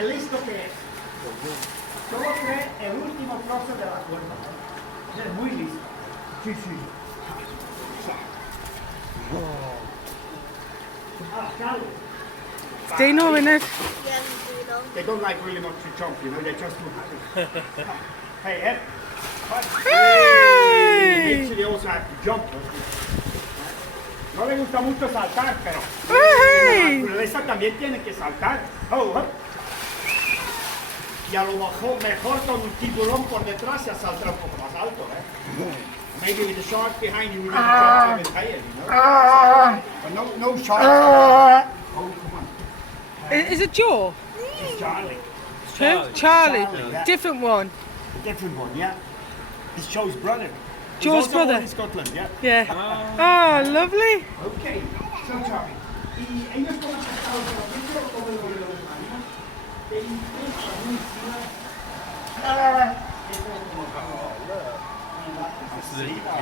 que listo que es. Solo cree el último trozo de la cuerda. Es muy listo. Sí, sí. Charlie. Stay in it. They don't like really much to jump, you know, they're just too happy. Hey, Ed. Hey! They also have to jump. No le gusta mucho saltar, pero Hey! la naturaleza también tiene que saltar. Oh, oh. Y a lo mejor con un tiburón por detrás se salta un poco más alto, Maybe with the shark behind you, we can jump to his tail, you know? But no shark. Oh, come on. Is it Joe? It's Charlie. Charlie. Charlie, yeah. Different one. A different one, yeah. It's Joe's brother. He's Joe's also brother. born in Scotland, yeah. Yeah. Oh, lovely. Okay, so Charlie. Y ellos como han estado conociendo como lo de los marinos, que incluso muy encima.